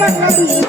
झाली